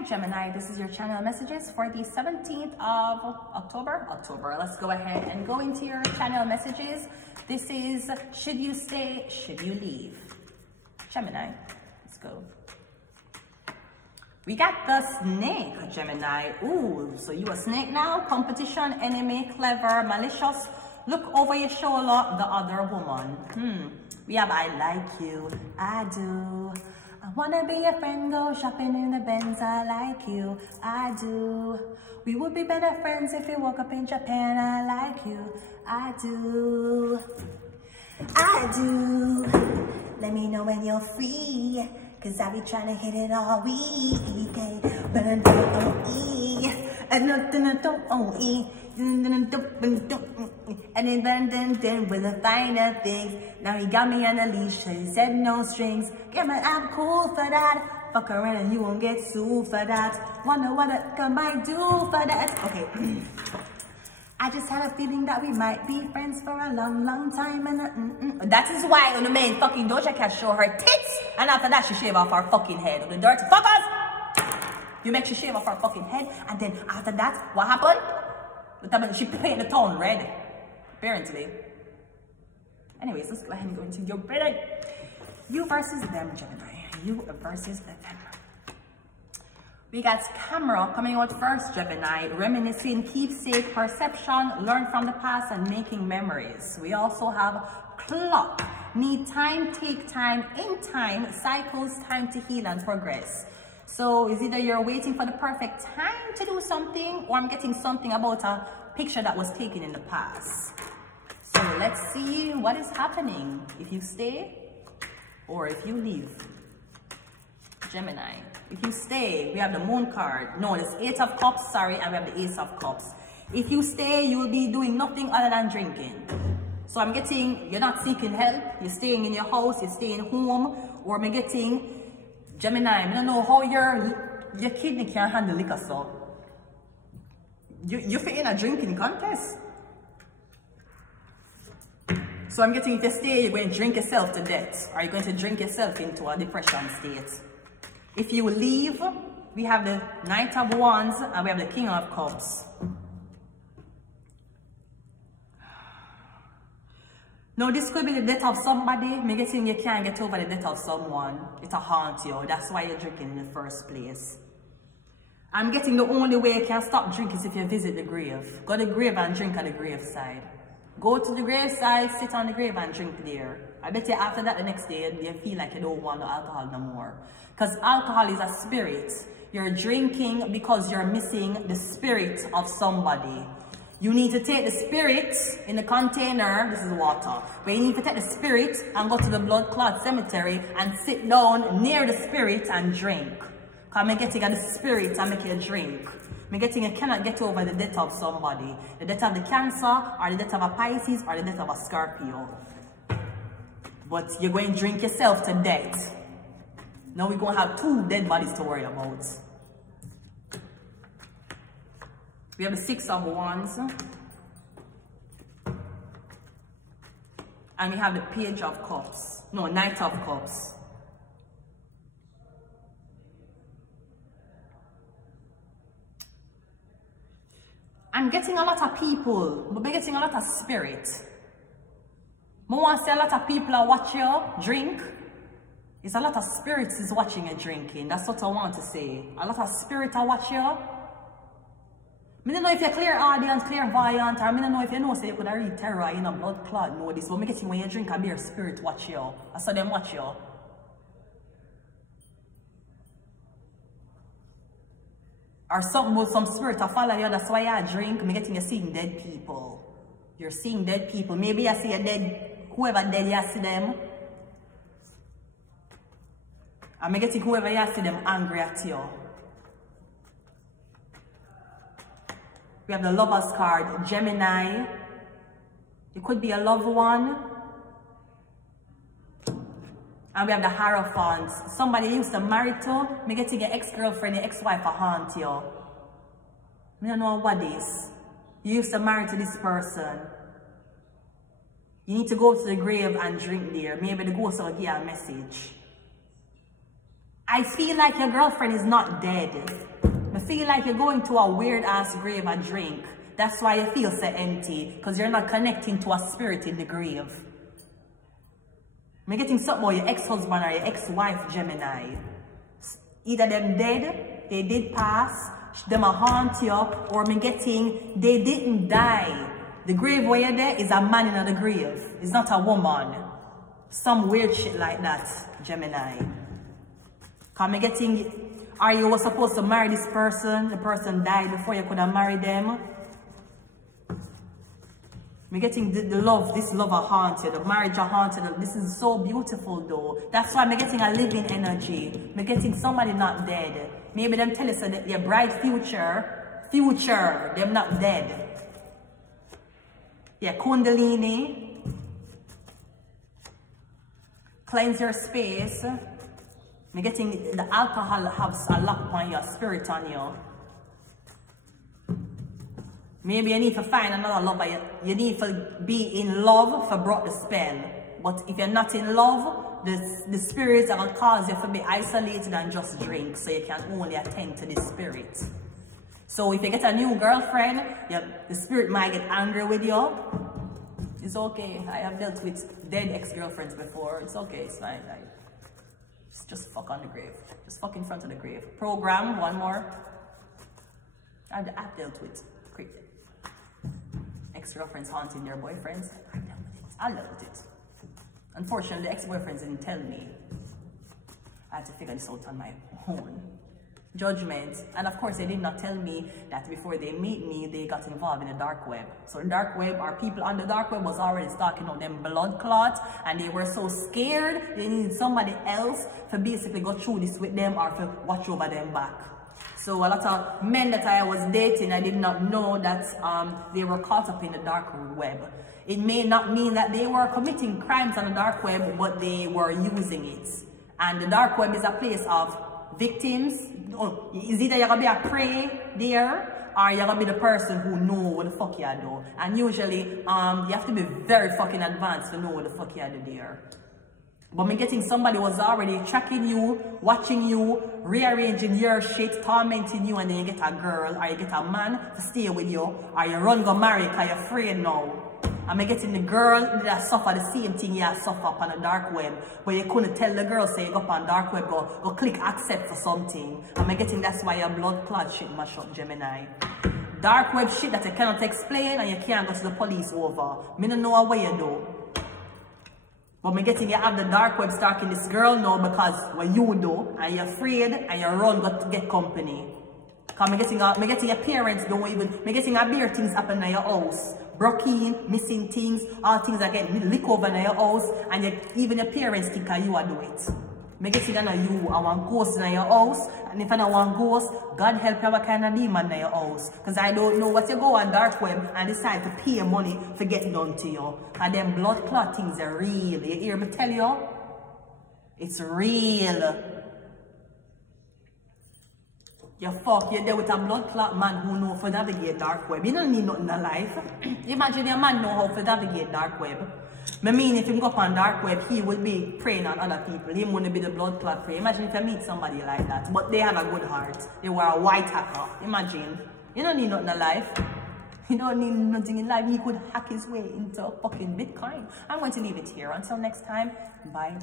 Hi Gemini, this is your channel messages for the 17th of October. Let's go ahead and go into your channel messages. This is, should you stay, should you leave? Gemini, let's go. We got the snake, Gemini. Ooh, so you a snake now? Competition, enemy, clever, malicious. Look over your shoulder, the other woman. We have I like you, I do. I wanna be your friend, go shopping in the Benz, I like you, I do. We would be better friends if you woke up in Japan, I like you, I do. I do. Let me know when you're free, cause I be trying to hit it all week. But I don't eat, and nothing I don't eat. And then with the finer things. Now he got me on a leash, he said no strings. Yeah man, I'm cool for that. Fuck around and you won't get sued for that. Wonder what I might do for that. Okay. I just have a feeling that we might be friends for a long, long time. And that is why on the main fucking Doja Cat show her tits. And after that she shave off her fucking head. The dirty fuckers. You make she shave off her fucking head. And then after that, what happened? She painted the town red, apparently. Anyways, let's go ahead and go into your reading. You versus them, Gemini. You versus them. We got camera coming out first, Gemini. Reminiscing, keepsake, perception, learn from the past, and making memories. We also have clock. Need time, take time, in time, cycles, time to heal and progress. So it's either you're waiting for the perfect time to do something, or I'm getting something about a picture that was taken in the past. So let's see what is happening if you stay or if you leave. Gemini, if you stay, we have the moon card. No, it's 8 of cups, sorry, and we have the ace of cups. If you stay, you will be doing nothing other than drinking. So I'm getting, you're not seeking help, you're staying in your house, you're staying home, or I'm getting, Gemini, I don't know how your kidney can handle liquor, so you fit in a drinking contest. So I'm getting, if you stay, you're going to drink yourself to death, or you're going to drink yourself into a depression state. If you leave, we have the Knight of Wands and we have the King of Cups. Now, this could be the death of somebody. Me getting you can't get over the death of someone. It'll haunt you. That's why you're drinking in the first place. I'm getting the only way you can stop drinking is if you visit the grave. Go to the grave and drink at the graveside. Go to the graveside, sit on the grave and drink there. I bet you after that the next day you feel like you don't want the alcohol no more. Because alcohol is a spirit. You're drinking because you're missing the spirit of somebody. You need to take the spirit in the container, this is water, but you need to take the spirit and go to the blood clot cemetery and sit down near the spirit and drink. Because I'm getting at the spirit and make you drink. I'm getting you cannot get over the death of somebody. The death of the Cancer, or the death of a Pisces, or the death of a Scorpio. But you're going to drink yourself to death. Now we're going to have 2 dead bodies to worry about. We have the 6 of Wands. And we have the Page of Cups. No, Knight of Cups. I'm getting a lot of people, but we're getting a lot of spirit. I want to say a lot of people are watching you drink. It's a lot of spirits is watching you drinking. That's what I want to say. A lot of spirit are watching you. I don't know if you're clairaudient, clairvoyant, or I don't know if you know, say you could read terror, you know, blood clot, know this, but I'm getting when you drink a beer, spirit watch you. I saw them watch you. Or something with some spirit to follow you, that's why I drink. I'm getting you seeing dead people. You're seeing dead people. Maybe I see a dead, whoever dead, you see them. I'm getting whoever you see them angry at you. We have the Lover's card, Gemini. It could be a loved one. And we have the Hierophant. Somebody you used to marry to, me getting your ex-girlfriend, your ex-wife a haunt you. I don't know what this. You used to marry to this person. You need to go to the grave and drink there. Maybe the ghost will give you a message. I feel like your girlfriend is not dead. I feel like you're going to a weird ass grave and drink. That's why you feel so empty, because you're not connecting to a spirit in the grave. I'm getting something about your ex-husband or your ex-wife, Gemini. Either them dead, they did pass, them a haunt you, or I'm getting they didn't die. The grave where you're there is a man in the grave. It's not a woman. Some weird shit like that, Gemini. Come getting, are you supposed to marry this person? The person died before you could have married them. I'm getting the love, this love a haunted, the marriage a haunted. This is so beautiful though. That's why I'm getting a living energy. I'm getting somebody not dead. Maybe them tell us that your bright future, them not dead. Yeah, Kundalini. Cleanse your space. I'm getting the alcohol has a lock on your spirit on you. Maybe you need to find another lover. You need to be in love for broke the spell. But if you're not in love, the spirits are going to cause you to be isolated and just drink. So you can only attend to the spirit. So if you get a new girlfriend, the spirit might get angry with you. It's okay. I have dealt with dead ex-girlfriends before. It's okay. It's fine. Just fuck on the grave. Just fuck in front of the grave. Program, one more. I've dealt with ex-girlfriends haunting their boyfriends. I dealt with it. Unfortunately, the ex-boyfriends didn't tell me. I had to figure this out on my own. Judgment. And of course, they did not tell me that before they meet me, they got involved in the dark web. So the dark web, or people on the dark web was already stalking on them blood clots, and they were so scared, they needed somebody else to basically go through this with them or to watch over them back. So a lot of men that I was dating, I did not know that they were caught up in the dark web. It may not mean that they were committing crimes on the dark web, but they were using it. And the dark web is a place of victims. Is either you're going to be a prey there, or you're going to be the person who know what the fuck you do. And usually, you have to be very fucking advanced to know what the fuck you do there. But me getting somebody who was already tracking you, watching you, rearranging your shit, tormenting you, and then you get a girl or you get a man to stay with you, or you run go marry because you're afraid now. And me getting the girl that suffer the same thing you suffer up on the dark web, but you couldn't tell the girl, say you go up on dark web, go click accept for something. And me getting that's why your blood clot shit mash up, Gemini. Dark web shit that you cannot explain and you can't go to the police over. Me don't know what you do. But me getting you have the dark web stalking this girl now because what you do, and you're afraid and you run to get company. Cause me getting your parents don't even, me getting a beer things happen in your house. Broken, missing things, all things that get lick over in your house, and even your parents think that you are do it. Me getting that you I want ghosts in your house, and if I don't want ghosts, God help you have a kind of demon in your house. Because I don't know what you go on dark web and decide to pay money to get done to you. And them blood clot things are real. You hear me tell you? It's real. You fuck, you're there with a blood clot man who know how to navigate dark web. You don't need nothing in life. Imagine a man know how to navigate dark web. I mean, if he go up on dark web, he will be preying on other people. He wouldn't be the blood clot prey. Imagine if you meet somebody like that. But they have a good heart. They were a white hacker. Imagine. You don't need nothing in life. You don't need nothing in life. He could hack his way into fucking Bitcoin. I'm going to leave it here. Until next time, bye.